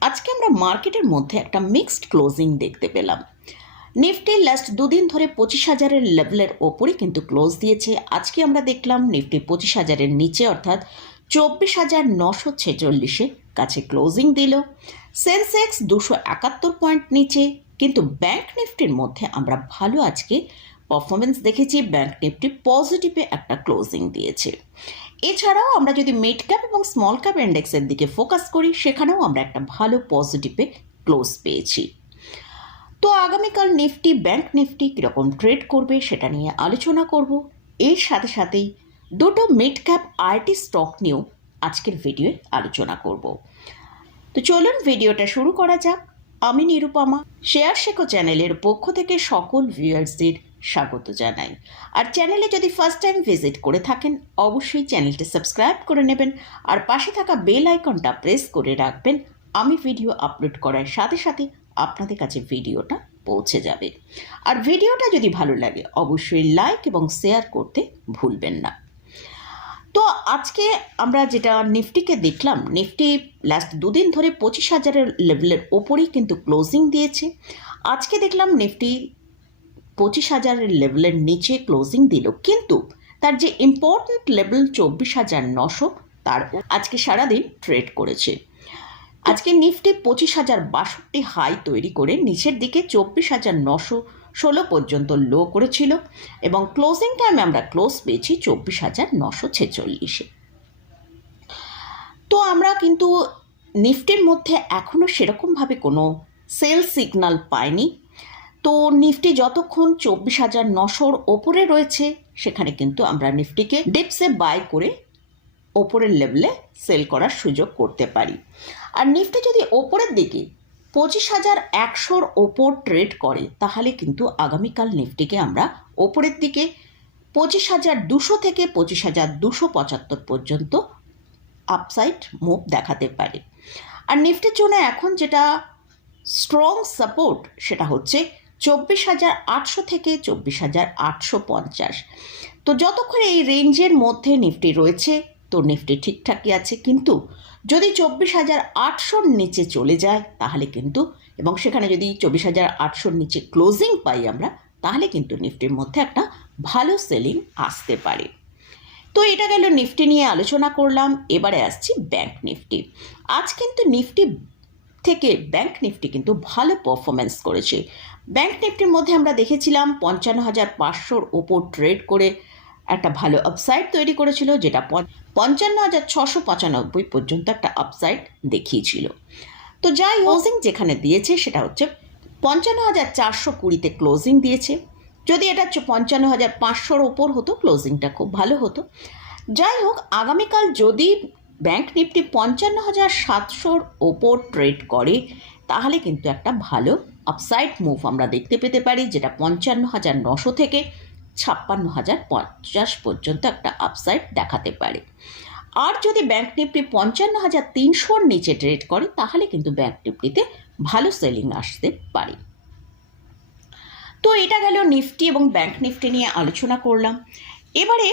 আজকে আমরা মার্কেটের মধ্যে একটা মিক্সড ক্লোজিং দেখতে পেলাম। নিফটি লাস্ট দুদিন ধরে পঁচিশ হাজারের লেভেলের ওপরই কিন্তু ক্লোজ দিয়েছে। আজকে আমরা দেখলাম নিফটি পঁচিশ হাজারের নিচে, অর্থাৎ চব্বিশ হাজার নশো ছেচল্লিশে কাছে ক্লোজিং দিল। সেন্সেক্স দুশো একাত্তর পয়েন্ট নিচে, কিন্তু ব্যাংক নিফটির মধ্যে আমরা ভালো আজকে পারফরমেন্স দেখেছি ব্যাংক নিফটি পজিটিভে একটা ক্লোজিং দিয়েছে। এছাড়াও আমরা যদি মিড ক্যাপ এবং স্মল ক্যাপ ইন্ডেক্সের দিকে ফোকাস করি, সেখানেও আমরা একটা ভালো পজিটিভে ক্লোজ পেয়েছি। তো আগামীকাল নিফটি ব্যাংক নিফটি কীরকম ট্রেড করবে সেটা নিয়ে আলোচনা করব। এর সাথে সাথেই দুটো মিড ক্যাপ আইটি স্টক নিয়েও আজকের ভিডিওয়ে আলোচনা করব। তো চলুন ভিডিওটা শুরু করা যাক। আমি নিরুপমা। শেয়ার শেখো চ্যানেলের পক্ষ থেকে সকল ভিউয়ার্সদের স্বাগত জানাই। আর চ্যানেলে যদি ফার্স্ট টাইম ভিজিট করে থাকেন, অবশ্যই চ্যানেলটি সাবস্ক্রাইব করে নেবেন আর পাশে থাকা বেল আইকনটা প্রেস করে রাখবেন। আমি ভিডিও আপলোড করার সাথে সাথে আপনাদের কাছে ভিডিওটা পৌঁছে যাবে। আর ভিডিওটা যদি ভালো লাগে, অবশ্যই লাইক এবং শেয়ার করতে ভুলবেন না। তো আজকে আমরা যেটা নিফটিকে দেখলাম, নিফটি লাস্ট দুদিন ধরে পঁচিশ হাজারের লেভেলের ওপরেই কিন্তু ক্লোজিং দিয়েছে। আজকে দেখলাম নিফটি পঁচিশ হাজারের লেভেলের নিচে ক্লোজিং দিল। কিন্তু তার যে ইম্পর্ট্যান্ট লেভেল চব্বিশ হাজার নশো, তার আজকে সারাদিন ট্রেড করেছে। আজকে নিফটি পঁচিশ হাজার বাষট্টি হাই তৈরি করে নিচের দিকে চব্বিশ হাজার নশো ষোলো পর্যন্ত লো করেছিল এবং ক্লোজিং টাইমে আমরা ক্লোজ পেয়েছি চব্বিশ হাজার নশো ছেচল্লিশে। তো আমরা কিন্তু নিফটির মধ্যে এখনও সেরকমভাবে কোনো সেল সিগন্যাল পাইনি। তো নিফটি যতক্ষণ চব্বিশ হাজার নশোর ওপরে রয়েছে, সেখানে কিন্তু আমরা নিফটিকে ডিপসে বাই করে ওপরের লেভেলে সেল করার সুযোগ করতে পারি। আর নিফটি যদি ওপরের দিকে পঁচিশ হাজার একশোর ওপর ট্রেড করে, তাহলে কিন্তু আগামীকাল নিফটিকে আমরা ওপরের দিকে পঁচিশ হাজার দুশো থেকে পঁচিশ হাজার দুশো পঁচাত্তর পর্যন্ত আপসাইড মুভ দেখাতে পারে। আর নিফটির জন্য এখন যেটা স্ট্রং সাপোর্ট সেটা হচ্ছে চব্বিশ হাজার আটশো থেকে চব্বিশ হাজার আটশো পঞ্চাশ। তো যতক্ষণ এই রেঞ্জের মধ্যে নিফটি রয়েছে, তো নিফটি ঠিকঠাকই আছে। কিন্তু যদি চব্বিশ হাজার আটশোর নিচে চলে যায়, তাহলে কিন্তু, এবং সেখানে যদি চব্বিশ হাজার আটশোর নিচে ক্লোজিং পাই আমরা, তাহলে কিন্তু নিফটির মধ্যে একটা ভালো সেলিং আসতে পারে। তো এটা গেল নিফটি নিয়ে আলোচনা করলাম, এবারে আসছি ব্যাংক নিফটি। আজ কিন্তু নিফটি থেকে ব্যাংক নিফটি কিন্তু ভালো পারফরমেন্স করেছে। ব্যাংক নিফটির মধ্যে আমরা দেখেছিলাম পঞ্চান্ন হাজার পাঁচশোর ওপর ট্রেড করে একটা ভালো আপসাইড তৈরি করেছিল, যেটা পঞ্চান্ন হাজার ছশো পঁচানব্বই পর্যন্ত একটা আপসাইড দেখিয়েছিল। তো যাই ক্লোজিং যেখানে দিয়েছে সেটা হচ্ছে পঞ্চান্ন হাজার চারশো কুড়িতে ক্লোজিং দিয়েছে। যদি এটা হচ্ছে পঞ্চান্ন হাজার পাঁচশোর ওপর হতো ক্লোজিংটা খুব ভালো হতো। যাই হোক, আগামীকাল যদি ব্যাংক নিফটি পঞ্চান্ন হাজার সাতশোর ওপর ট্রেড করে, তাহলে কিন্তু একটা ভালো আপসাইড মুভ আমরা দেখতে পেতে পারি, যেটা পঞ্চান্ন হাজার নশো থেকে ছাপ্পান্ন হাজার পঞ্চাশ পর্যন্ত একটা আপসাইড দেখাতে পারে। আর যদি ব্যাংক নিফটি পঞ্চান্ন হাজার তিনশোর নিচে ট্রেড করে, তাহলে কিন্তু ব্যাংক নিফটিতে ভালো সেলিং আসতে পারে। তো এটা গেল নিফটি এবং ব্যাংক নিফটি নিয়ে আলোচনা করলাম। এবারে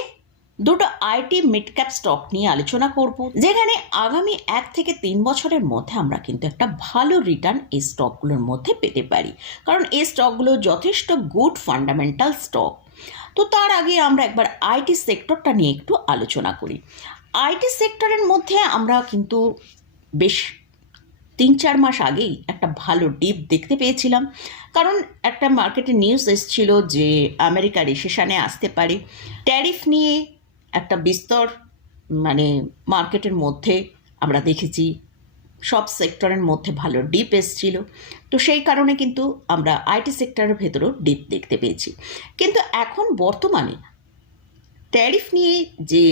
দুটো আইটি মিড ক্যাপ স্টক নিয়ে আলোচনা করব, যেখানে আগামী এক থেকে তিন বছরের মধ্যে আমরা কিন্তু একটা ভালো রিটার্ন এই স্টকগুলোর মধ্যে পেতে পারি। কারণ এই স্টকগুলো যথেষ্ট গুড ফান্ডামেন্টাল স্টক তো তার আগে আমরা একবার আইটি সেক্টরটা নিয়ে একটু আলোচনা করি। আইটি সেক্টরের মধ্যে আমরা কিন্তু বেশ তিন চার মাস আগেই একটা ভালো ডিপ দেখতে পেয়েছিলাম। কারণ একটা মার্কেটে নিউজ এসেছিল যে আমেরিকা রিসেশনে আসতে পারে। ট্যারিফ নিয়ে একটা বিস্তর মানে মার্কেটের মধ্যে আমরা দেখেছি, সব সেক্টরের মধ্যে ভালো ডিপ এসছিল। তো সেই কারণে কিন্তু আমরা আইটি সেক্টরের ভেতরেও ডিপ দেখতে পেয়েছি। কিন্তু এখন বর্তমানে ট্যারিফ নিয়ে যে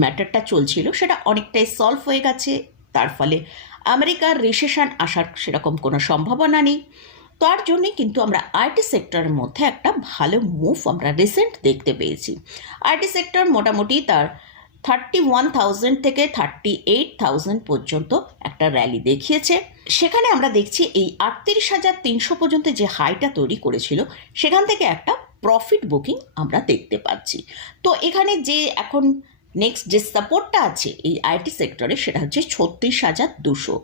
ম্যাটারটা চলছিল, সেটা অনেকটাই সলভ হয়ে গেছে। তার ফলে আমেরিকার রিসেশন আসার সেরকম কোনো সম্ভাবনা নেই। তার জন্যই কিন্তু আমরা আইটি সেক্টরের মধ্যে একটা ভালো মুভ আমরা রিসেন্ট দেখতে পেয়েছি। আইটি সেক্টর মোটামুটি তার থার্টি ওয়ান থাউজেন্ড থেকে থার্টি এইট থাউজেন্ড পর্যন্ত একটা র্যালি দেখিয়েছে। সেখানে আমরা দেখছি এই আটত্রিশ হাজার তিনশো পর্যন্ত যে হাইটা তৈরি করেছিল, সেখান থেকে একটা প্রফিট বুকিং আমরা দেখতে পাচ্ছি। তো এখানে যে এখন নেক্সট যে সাপোর্টটা আছে এই আইটি সেক্টরে সেটা হচ্ছে ছত্রিশ হাজার দুশো।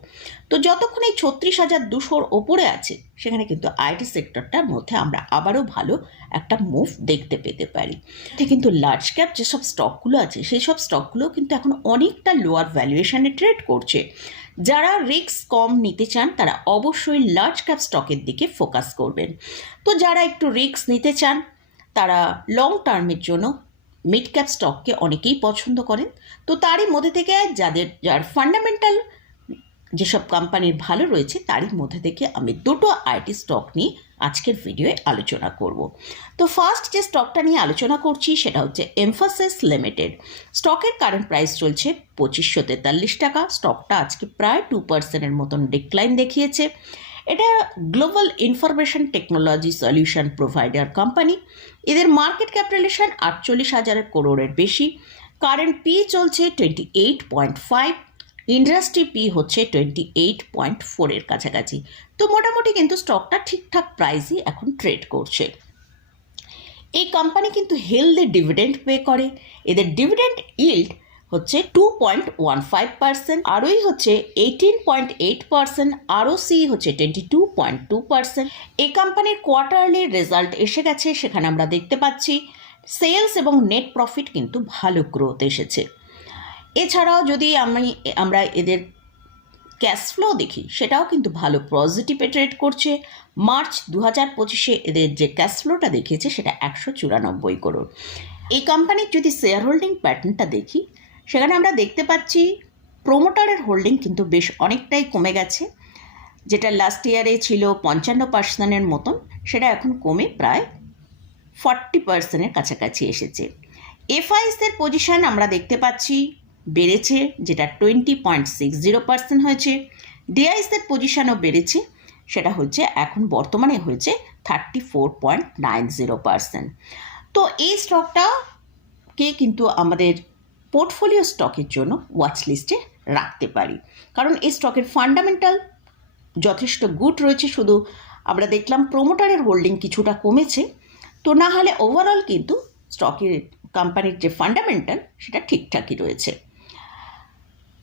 তো যতক্ষণ এই ছত্রিশ হাজার দুশোর ওপরে আছে, সেখানে কিন্তু আইটি সেক্টরটার মধ্যে আমরা আবারও ভালো একটা মুভ দেখতে পেতে পারি। কিন্তু লার্জ ক্যাপ যেসব স্টকগুলো আছে সেই সব স্টকগুলো কিন্তু এখন অনেকটা লোয়ার ভ্যালুয়েশানে ট্রেড করছে। যারা রিস্ক কম নিতে চান, তারা অবশ্যই লার্জ ক্যাপ স্টকের দিকে ফোকাস করবেন। তো যারা একটু রিস্ক নিতে চান, তারা লং টার্মের জন্য মিড ক্যাপ স্টককে অনেকেই পছন্দ করেন। তো তারই মধ্যে থেকে যাদের, যার ফান্ডামেন্টাল যেসব কোম্পানির ভালো রয়েছে, তারই মধ্যে থেকে আমি দুটো আইটি স্টক নিয়ে আজকের ভিডিওয়ে আলোচনা করব। তো ফার্স্ট যে স্টকটা নিয়ে আলোচনা করছি, সেটা হচ্ছে এমফাসিস লিমিটেড স্টকের কারেন্ট প্রাইস চলছে পঁচিশশো তেতাল্লিশ টাকা। স্টকটা আজকে প্রায় টু পার্সেন্টের মতন ডিক্লাইন দেখিয়েছে। এটা global information technology solution provider company এদের মার্কেট ক্যাপিটালেশন আটচল্লিশ হাজারের করোড়ের বেশি। কারেন্ট পি চলছে twenty eight point five industry P হচ্ছে টোয়েন্টি এইট পয়েন্ট ফোরের কাছাকাছি। তো মোটামুটি কিন্তু স্টকটা ঠিকঠাক প্রাইসই এখন ট্রেড করছে। এই কোম্পানি কিন্তু হেলদি ডিভিডেন্ড পে করে। এদের ডিভিডেন্ড ইল্ড হচ্ছে two point one five percent ROE হচ্ছে eighteen point eight percent ROCE হচ্ছে twenty two point two percent এই কোম্পানির কোয়ার্টারলি রেজাল্ট এসে গেছে, সেখানে আমরা দেখতে পাচ্ছি সেলস এবং নেট প্রফিট কিন্তু ভালো গ্রোথ এসেছে। এছাড়াও যদি আমি, আমরা এদের ক্যাশ ফ্লো দেখি, সেটাও কিন্তু ভালো পজিটিভে ট্রেড করছে। মার্চ দু হাজার পঁচিশে এদের যে ক্যাশ ফ্লোটা দেখিয়েছে, সেটা একশো চুরানব্বই করোড় এই কোম্পানির যদি শেয়ার হোল্ডিং প্যাটার্নটা দেখি সেখানে আমরা দেখতে পাচ্ছি প্রোমোটারের হোল্ডিং কিন্তু বেশ অনেকটাই কমে গেছে। যেটা লাস্ট ইয়ারে ছিল পঞ্চান্ন পার্সেন্টের মতন, সেটা এখন কমে প্রায় ফর্টি পার্সেন্টের কাছাকাছি এসেছে। এফআইসের পজিশান আমরা দেখতে পাচ্ছি বেড়েছে, যেটা twenty point six zero percent হয়েছে। ডিআইসের পজিশানও বেড়েছে, সেটা হচ্ছে এখন বর্তমানে হয়েছে thirty four point nine zero percent তো এই স্টকটাকে কিন্তু আমাদের পোর্টফোলিও স্টকের জন্য ওয়াচ লিস্টে রাখতে পারি। কারণ এই স্টকের ফান্ডামেন্টাল যথেষ্ট গুড রয়েছে, শুধু আমরা দেখলাম প্রোমোটারের হোল্ডিং কিছুটা কমেছে। তো না হলে ওভারঅল কিন্তু স্টকের কোম্পানির যে ফান্ডামেন্টাল সেটা ঠিকঠাকই রয়েছে।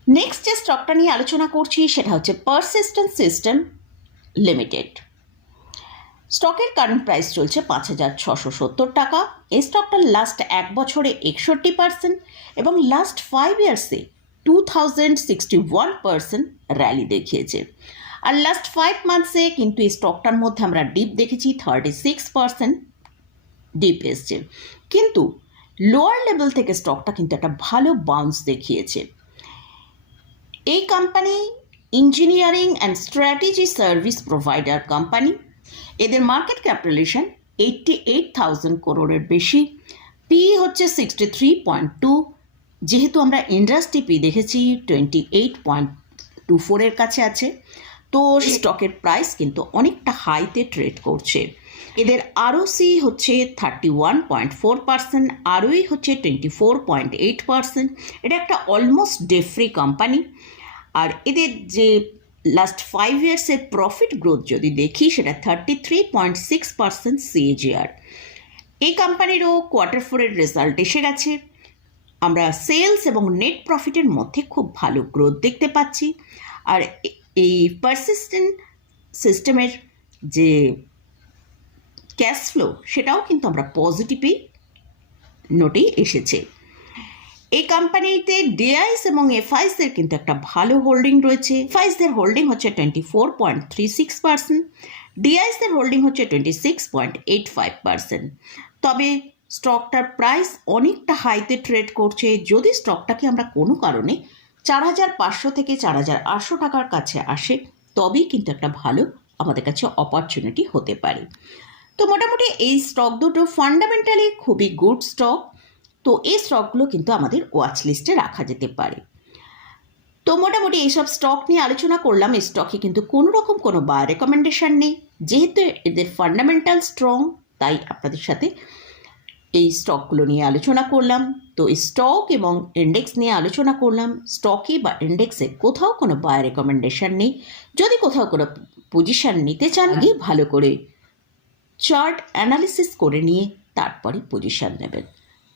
নেক্সট যে স্টকটা নিয়ে আলোচনা করছি, সেটা হচ্ছে পারসিস্টেন্ট সিস্টেম লিমিটেড স্টকের কারেন্ট প্রাইস চলছে পাঁচ হাজার ছশো সত্তর টাকা। এই স্টকটার লাস্ট এক বছরে একষট্টি পার্সেন্ট এবং last five ইয়ার্সে two thousand sixty one percent rally দেখিয়েছে। আর লাস্ট ফাইভ মান্থসে কিন্তু এই স্টকটার মধ্যে আমরা ডিপ দেখেছি থার্টি সিক্স পার্সেন্ট ডিপ এসছে। কিন্তু লোয়ার লেভেল থেকে স্টকটা কিন্তু একটা ভালো বাউন্স দেখিয়েছে। এই company engineering and strategy service provider company এদের market capitalisation eighty eight thousand করোড়ের বেশি। পি হচ্ছে সিক্সটি থ্রি পয়েন্ট টু যেহেতু আমরা ইন্ডাস্ট্রি পি দেখেছি টোয়েন্টি এইট পয়েন্ট টু ফোরের কাছে আছে। তো স্টকের প্রাইস কিন্তু অনেকটা হাইতে ট্রেড করছে। এদের আরও সি হচ্ছে thirty one point four percent ROE হচ্ছে twenty four point eight percent এটা একটা অলমোস্ট ডেফ্রি কোম্পানি আর এদের যে লাস্ট ফাইভ ইয়ার্সের প্রফিট গ্রোথ যদি দেখি, সেটা thirty three point six percent CAGR এই কোম্পানিরও কোয়ার্টার ফোরের রেজাল্ট এসে গেছে। আমরা সেলস এবং নেট প্রফিটের মধ্যে খুব ভালো গ্রোথ দেখতে পাচ্ছি। আর এই পারসিস্টেন্ট সিস্টেমের যে ক্যাশ ফ্লো সেটাও কিন্তু আমরা পজিটিভই নোটেই এসেছে। এই কোম্পানিতে ডিআইস এবং এফআইসের কিন্তু একটা ভালো হোল্ডিং রয়েছে। এফআইসের হোল্ডিং হচ্ছে twenty four point three six percent ডিআইসের holding হচ্ছে twenty six point eight five percent তবে স্টকটার প্রাইস অনেকটা হাইতে ট্রেড করছে। যদি স্টকটাকে আমরা কোনো কারণে চার হাজার পাঁচশো থেকে চার হাজার আটশো টাকার কাছে আসে, তবেই কিন্তু একটা ভালো আমাদের কাছে অপরচুনিটি হতে পারে। তো মোটামুটি এই স্টক দুটো ফান্ডামেন্টালি খুবই গুড স্টক তো এই স্টকগুলো কিন্তু আমাদের ওয়াচ লিস্টে রাখা যেতে পারে। তো মোটামুটি এইসব স্টক নিয়ে আলোচনা করলাম এই স্টকে কিন্তু কোনো রকম কোনো বা রেকমেন্ডেশান নেই। যেহেতু এদের ফান্ডামেন্টাল স্ট্রং তাই আপনাদের সাথে এই স্টকগুলো নিয়ে আলোচনা করলাম। তো এই স্টক এবং ইন্ডেক্স নিয়ে আলোচনা করলাম। স্টকে বা ইন্ডেক্সে কোথাও কোনো বাই রেকমেন্ডেশান নেই। যদি কোথাও কোনো পজিশান নিতে চান আগে ভালো করে চার্ট অ্যানালিসিস করে নিয়ে তারপরে পজিশান নেবেন।